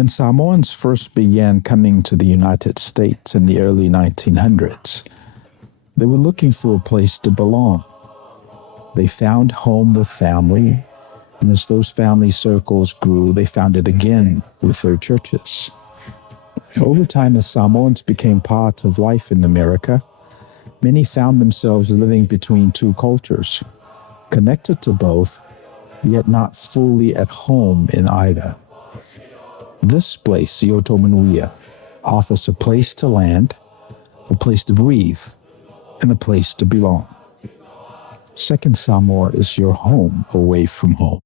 When Samoans first began coming to the United States in the early 1900s, they were looking for a place to belong. They found home with family, and as those family circles grew, they found it again with their churches. Over time, as Samoans became part of life in America, many found themselves living between two cultures, connected to both, yet not fully at home in either. This place, Manuia, offers a place to land, a place to breathe, and a place to belong. Second Samoa is your home away from home.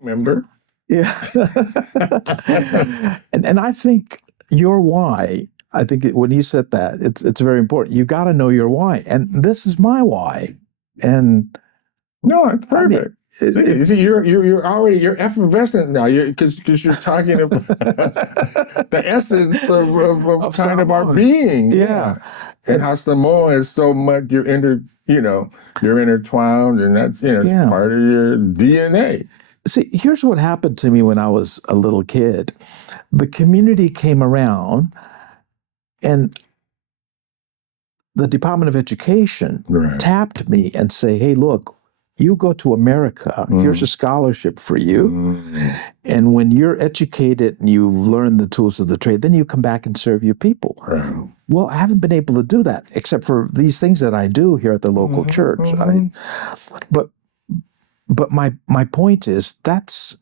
Remember? Yeah. and I think your why, when you said that, it's very important. You got to know your why. And this is my why. And no, it's perfect. You're effervescent now. Because you're talking about the essence of kind of our being. Yeah. And how Samoa is so much you're intertwined, and that's it's part of your DNA. See, here's what happened to me when I was a little kid. The community came around, and the Department of Education tapped me and say, hey, look, you go to America, here's a scholarship for you. And when you're educated and you've learned the tools of the trade, then you come back and serve your people. Right. Well, I haven't been able to do that except for these things that I do here at the local church. But my point is that's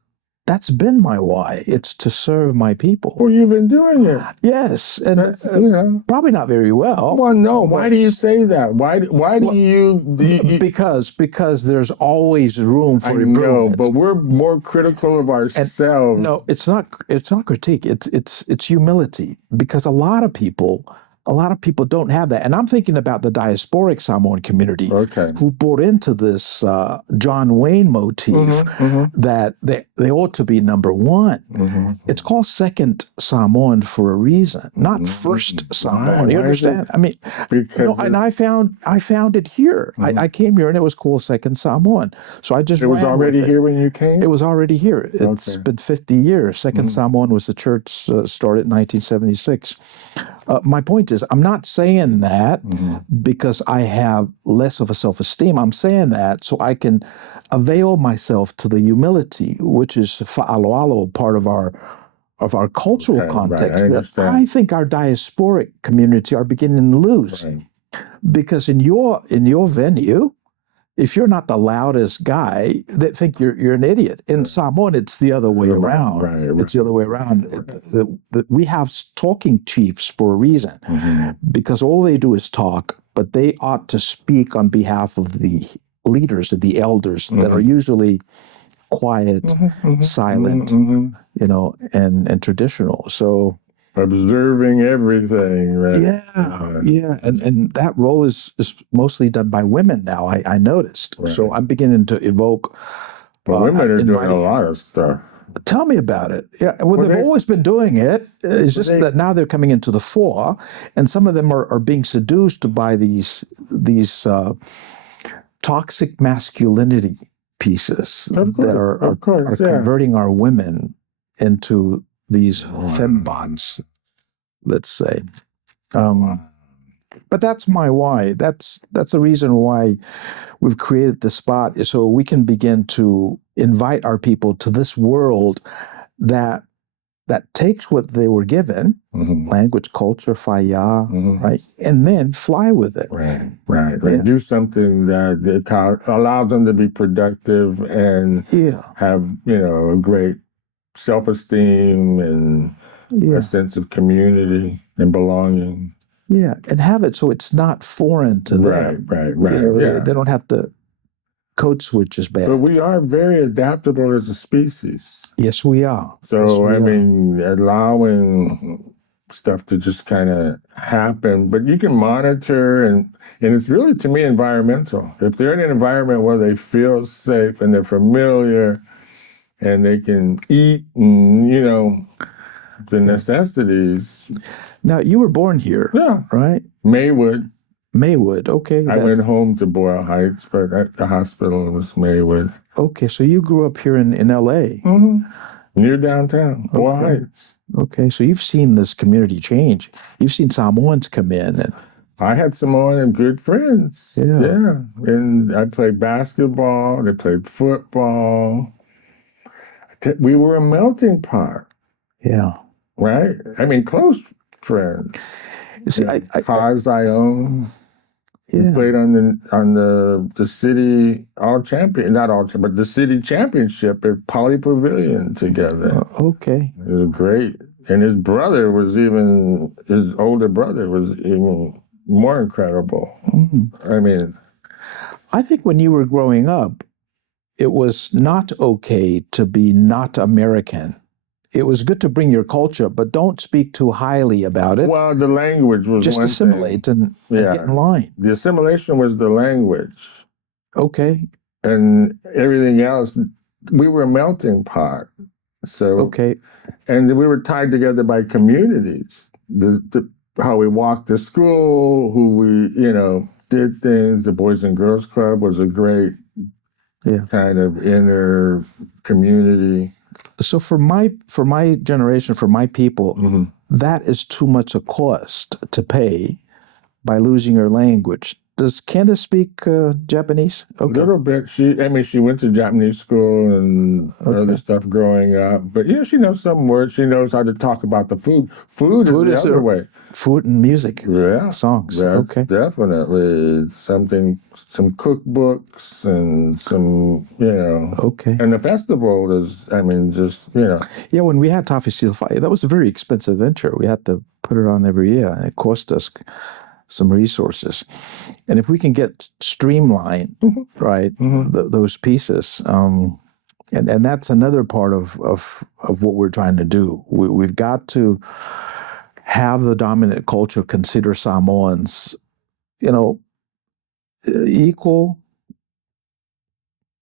been my why. It's to serve my people. Well, you've been doing it. Yes, and probably not very well. Well, no. Why do you say that? Why do you? Because there's always room for improvement. But we're more critical of ourselves. And no, it's not critique. It's humility, because a lot of people don't have that. And I'm thinking about the diasporic Samoan community who bought into this John Wayne motif that they ought to be number one. It's called second Samoan for a reason, not first Samoan. You understand? I mean, and I found it here. I came here and it was called second Samoan. So I just It was already here when you came? It was already here. It's been 50 years. Second Samoan was the church started in 1976. My point is, I'm not saying that because I have less of a self-esteem. I'm saying that so I can avail myself to the humility, which is fa'aloalo, part of our cultural context. That I think our diasporic community are beginning to lose, because in your venue, if you're not the loudest guy, they think you're an idiot. In Samoan, it's the other way around. It's the other way around. We have talking chiefs for a reason, because all they do is talk, but they ought to speak on behalf of the leaders, of the elders that are usually quiet, silent, and traditional. So observing everything, right? Yeah. And that role is mostly done by women now, I noticed. So I'm beginning to evoke. Well, women are doing a lot of stuff. Tell me about it. Yeah, well, they've always been doing it. It's just that now they're coming into the fore, and some of them are being seduced by these toxic masculinity pieces that are converting our women into these fembots, let's say. But that's my why. That's the reason why we've created the spot, is so we can begin to invite our people to this world that takes what they were given, language, culture, faya, right, and then fly with it. Right. Do something that allows them to be productive and have a great self-esteem and a sense of community and belonging. Yeah, and have it so it's not foreign to them. Right. They don't have to code switch as bad. But we are very adaptable as a species. Yes, we are. So, allowing stuff to just kind of happen, but you can monitor, and it's really, to me, environmental. If they're in an environment where they feel safe and they're familiar and they can eat and, the necessities. Now, you were born here, right? Maywood. Maywood, okay. I went home to Boyle Heights, but at the hospital was Maywood. Okay, so you grew up here in L.A. Near downtown, Boyle Heights. Okay, so you've seen this community change. You've seen Samoans come in. And I had Samoan good friends. Yeah. And I played basketball. They played football. We were a melting pot. Yeah. Right? I mean, close friends. See, Zion. We played on the city but the city championship at Poly Pavilion together. Okay. It was great. And his older brother was even more incredible. I mean, I think when you were growing up, it was not okay to be not American. It was good to bring your culture, but don't speak too highly about it. Well, the language was just one assimilate thing. And get in line. The assimilation was the language. Okay. And everything else, we were a melting pot. So and we were tied together by communities. How we walked to school, who we did things. The Boys and Girls Club was a great kind of inner community. So for my generation, for my people, that is too much a cost to pay by losing your language. Does Kenneth speak Japanese? Okay. A little bit. She went to Japanese school and other stuff growing up. But she knows some words. She knows how to talk about the food. Food is the other way. Food and music. Yeah. Songs. That's definitely something. Some cookbooks and some, And the festival is, Yeah, when we had Taffy Silfai, that was a very expensive venture. We had to put it on every year, and it cost us some resources. And if we can get streamlined, those pieces, and that's another part of what we're trying to do. We've got to have the dominant culture consider Samoans, equal.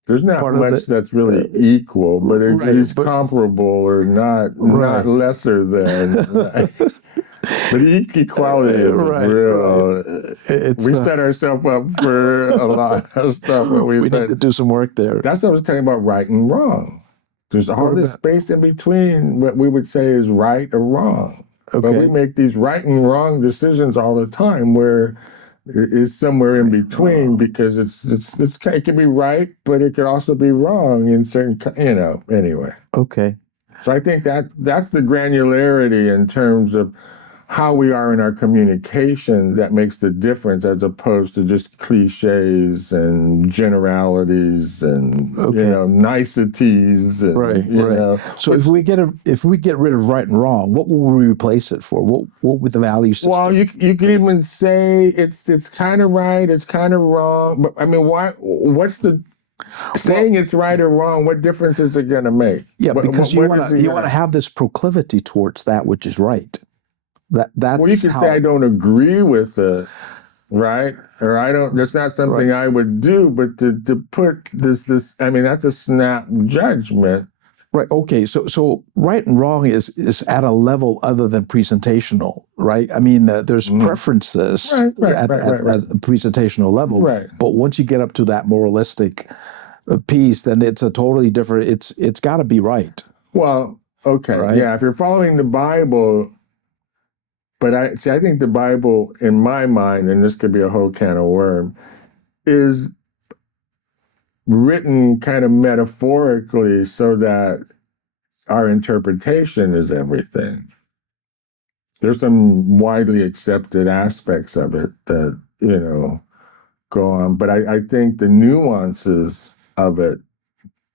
There's not much that's really equal, but it's comparable or not lesser than. But equality is real. We set ourselves up for a lot of stuff. We need to do some work there. That's what I was talking about, right and wrong. There's all this space in between what we would say is right or wrong. Okay. But we make these right and wrong decisions all the time where it's somewhere in between because it can be right, but it can also be wrong in certain, anyway. Okay. So I think that's the granularity in terms of how we are in our communication that makes the difference as opposed to just cliches and generalities and niceties and So if we get rid of right and wrong, what will we replace it for? What would the value system? Well, you can even say it's kind of right, it's kind of wrong, but I mean, what's the saying it's right or wrong? What difference is it going to make? Yeah, because you want to have this proclivity towards that which is right. That's well, you can say I don't agree with it, right? Or I don't. That's not something I would do. But to put this, I mean, that's a snap judgment. Right. Okay. So right and wrong is at a level other than presentational, right? I mean, there's preferences at the presentational level. Right. But once you get up to that moralistic piece, then it's a totally different. It's got to be right. Well, okay. Right? Yeah. If you're following the Bible. But I think the Bible, in my mind, and this could be a whole can of worms, is written kind of metaphorically so that our interpretation is everything. There's some widely accepted aspects of it that, go on. But I think the nuances of it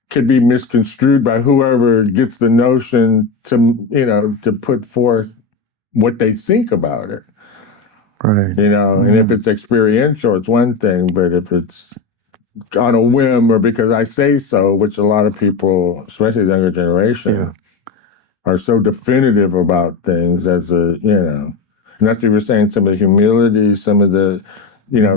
could be misconstrued by whoever gets the notion to put forth what they think about it. Right. And if it's experiential, it's one thing, but if it's on a whim or because I say so, which a lot of people, especially the younger generation, are so definitive about things as and that's what you were saying, some of the humility, some of the,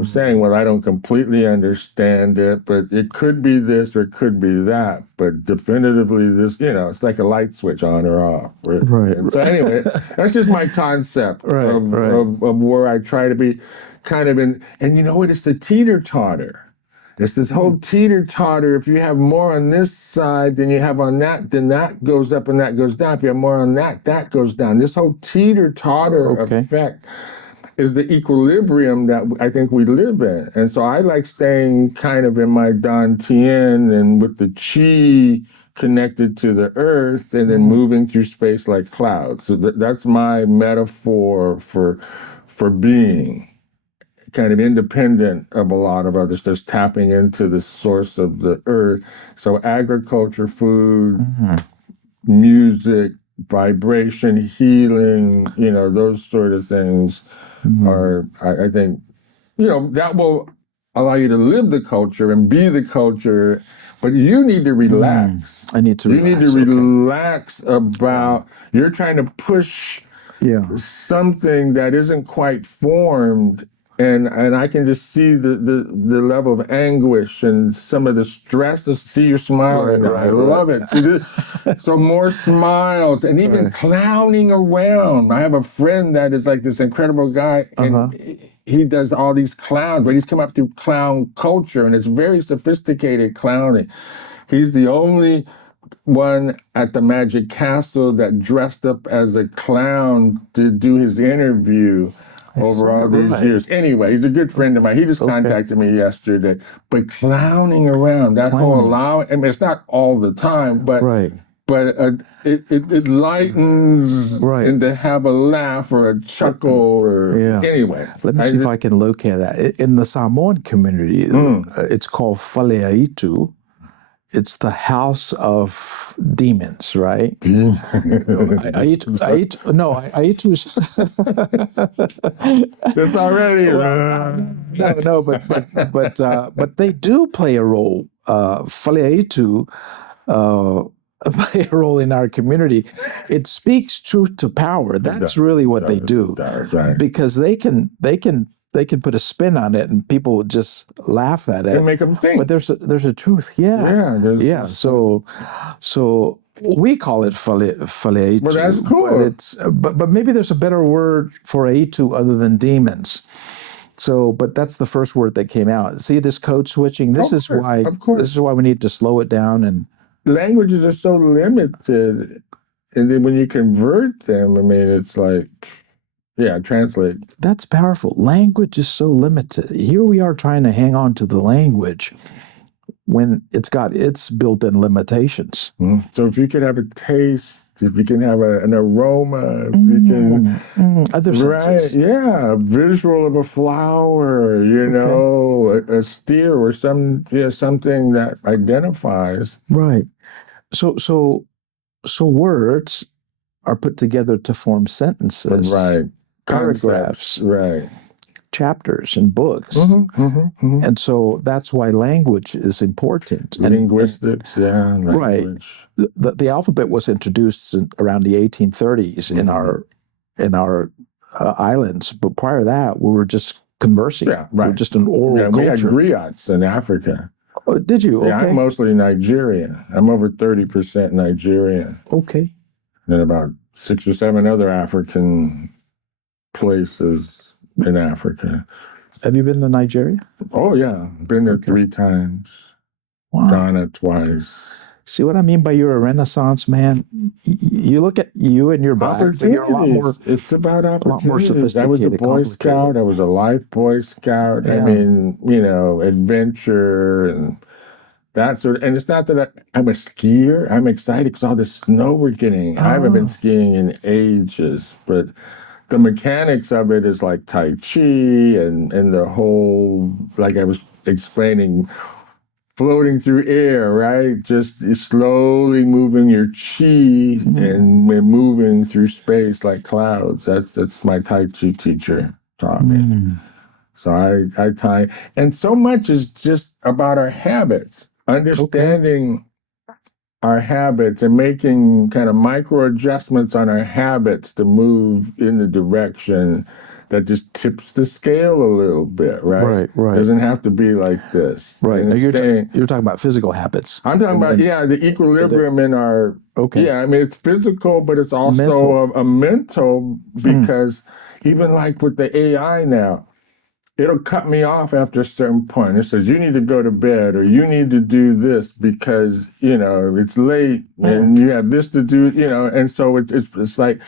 saying, well, I don't completely understand it, but it could be this or it could be that, but definitively this, it's like a light switch on or off. Right. And so anyway, that's just my concept of where I try to be kind of and you know what? It's the teeter-totter. It's this whole teeter-totter. If you have more on this side than you have on that, then that goes up and that goes down. If you have more on that, that goes down. This whole teeter-totter effect is the equilibrium that I think we live in. And so I like staying kind of in my Dantian and with the chi connected to the earth and then moving through space like clouds. So that's my metaphor for being. Kind of independent of a lot of others, just tapping into the source of the earth. So agriculture, food, music, vibration, healing, those sort of things are, I think, that will allow you to live the culture and be the culture, but you need to relax. I need to relax. You need to relax about, you're trying to push something that isn't quite formed. And I can just see the level of anguish and some of the stress. To see you smiling, I love it. So more smiles and even clowning around. I have a friend that is like this incredible guy, and he does all these clowns, but he's come up through clown culture, and it's very sophisticated clowning. He's the only one at the Magic Castle that dressed up as a clown to do his interview over all these years. Anyway, he's a good friend of mine. He just contacted me yesterday. But clowning around, that whole allowing, I mean, it's not all the time, but it lightens and to have a laugh or a chuckle or anyway. Let me see if I can locate that. In the Samoan community, it's called Faleaitu. It's the house of demons, right? Aitu is... It's already... but they do play a role. Faleaitu play a role in our community. It speaks truth to power. That's really what they do. Because they can put a spin on it, and people just laugh at it and make them think. But there's a truth, So we call it Faleaitu. Well, that's cool. But maybe there's a better word for Aitu other than demons. So, but that's the first word that came out. See this code switching. This is why we need to slow it down. And languages are so limited, and then when you convert them, I mean, it's like. Yeah, translate. That's powerful. Language is so limited. Here we are trying to hang on to the language when it's got its built-in limitations. So if you can have a taste, if you can have an aroma, if you can... other senses. A visual of a flower, a steer or something that identifies. Right. So words are put together to form sentences. Right. Paragraphs, right, chapters and books, and so that's why language is important. Linguistics, language. Right. The alphabet was introduced around the 1830s in our islands, but prior to that, we were just conversing. Yeah, right. We were just an oral culture. We had griots in Africa. Oh, did you? Yeah, I'm mostly Nigerian. I'm over 30% Nigerian. Okay. And about 6 or 7 other African places in Africa. Have you been to Nigeria? Oh, yeah. Been there 3 times. Wow. Ghana twice. See what I mean by you're a Renaissance man? You look at you and your back, but you're a lot more... It's about opportunities. A lot more sophisticated. I was a Boy Scout. I was a Life Boy Scout. Yeah. I mean, adventure and that sort of... And it's not that I'm a skier. I'm excited because all the snow we're getting. I haven't been skiing in ages, but... The mechanics of it is like Tai Chi and the whole, like I was explaining, floating through air, right? Just slowly moving your chi and moving through space like clouds. That's my Tai Chi teacher taught me. So I tie, and so much is just about our habits, understanding our habits and making kind of micro adjustments on our habits to move in the direction that just tips the scale a little bit, right? Right. Doesn't have to be like this. Right. Now you're talking about physical habits. I'm talking about, the equilibrium in our, yeah, I mean, it's physical, but it's also a mental, because even like with the AI now, it'll cut me off after a certain point. It says, you need to go to bed, or you need to do this because, it's late and you have this to do, and so it's like,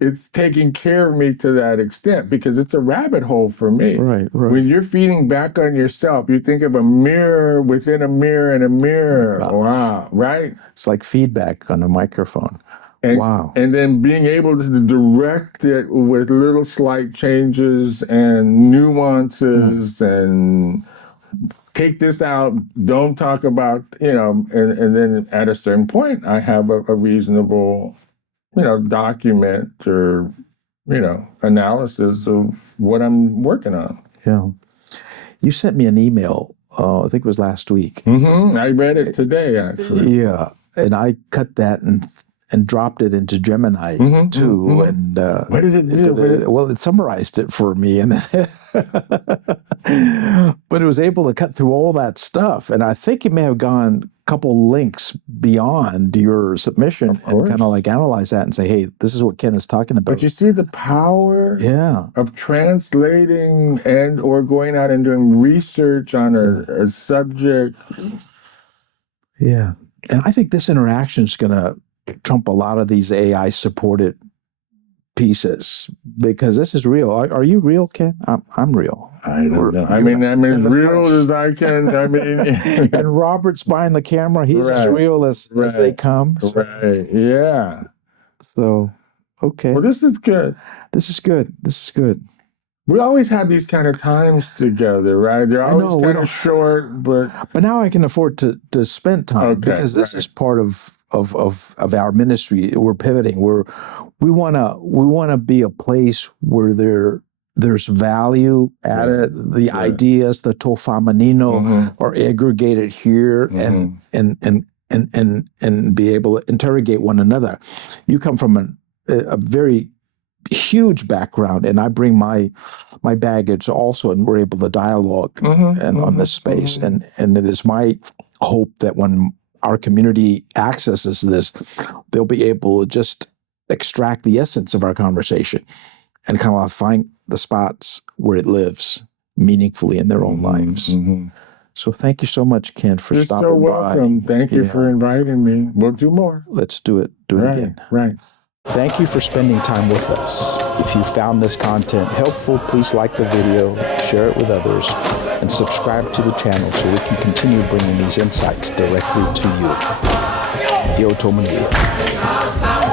it's taking care of me to that extent because it's a rabbit hole for me. Right. When you're feeding back on yourself, you think of a mirror within a mirror and a mirror. Wow, right? It's like feedback on a microphone. Wow. And then being able to direct it with little slight changes and nuances and take this out, don't talk about, and then at a certain point, I have a reasonable document or, analysis of what I'm working on. Yeah. You sent me an email, I think it was last week. I read it today, actually. Yeah. And I cut that and dropped it into Gemini too. And what did it do? Well, it summarized it for me, and but it was able to cut through all that stuff. And I think it may have gone a couple links beyond your submission and kind of like analyze that and say, hey, this is what Ken is talking about. But you see the power of translating and or going out and doing research on a subject. Yeah. And I think this interaction is going to trump a lot of these AI-supported pieces because this is real. Are you real, Ken? I'm real. I don't know. I mean, as real as I can. I mean, and Robert's behind the camera. He's as real as they come. So. Right. Yeah. So, okay. Well, this is good. This is good. We always have these kind of times together, right? They're always kind of short, but now I can afford to spend time because this is part of our ministry. We're pivoting. We want to be a place where there's value added. The ideas, the tofamanino, are aggregated here and be able to interrogate one another. You come from a very huge background, and I bring my baggage also, and we're able to dialogue on this space. And it is my hope that when our community accesses this, they'll be able to just extract the essence of our conversation and kind of find the spots where it lives meaningfully in their own lives. So thank you so much, Ken, for stopping by. You're so welcome. Thank you for inviting me. We'll do more. Let's do it. Do it again. Right. Thank you for spending time with us. If you found this content helpful, please like the video, share it with others, and subscribe to the channel so we can continue bringing these insights directly to you. Yo, Manuia.